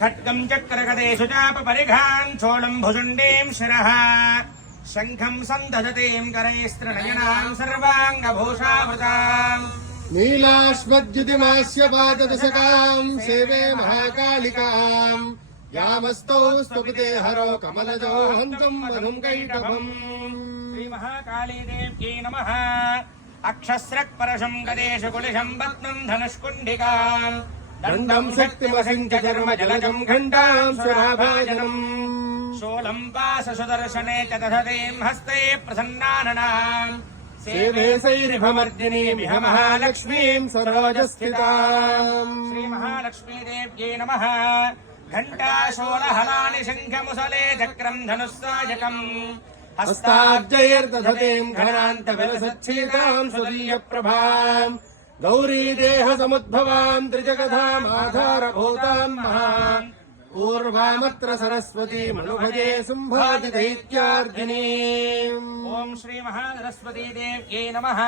खड्गं चक्रगदेषु चापपरिघान् चोळं भुजुण्डीं शिरः शङ्खं सन्दधतीं करैस्त्रिनयनां सर्वाङ्गभूषावृताम् नीलाश्वद्युतिमास्य पाददशकां सेवे महाकालिकां यामस्तौ स्तुपिते हरो कमलजो हन्तुं मधुं कैटभम्। श्रीमहाकाली देव्यै नमः। अक्षस्रक्परशं गदेषु कुलिशं पद्मं धनुष्कुण्डिकाम् दण्डं शक्तिमसिं च चर्म जलजं घण्टां सुराभाजनम् शूलं पाशसुदर्शने च दधतीं हस्ते प्रसन्नाननाम् सेवे सैरिभमर्दिनीमिह महालक्ष्मीं सरोजस्थिताम्। श्रीमहालक्ष्मीदेव्यै नमः। घण्टाशूलहलानि शङ्खमुसले चक्रं धनुस्सायकम् हस्ताब्जैर्दधतीं घनान्तविलसच्छीतां सुदीयप्रभाम् गौरी देहसमुद्भवां त्रिजगधामाधारभूतां महान् पूर्वामत्र सरस्वती मनुभजे शुम्भादिदैत्यार्दिनीम्। ॐ श्रीमहासरस्वती देव्यै नमः।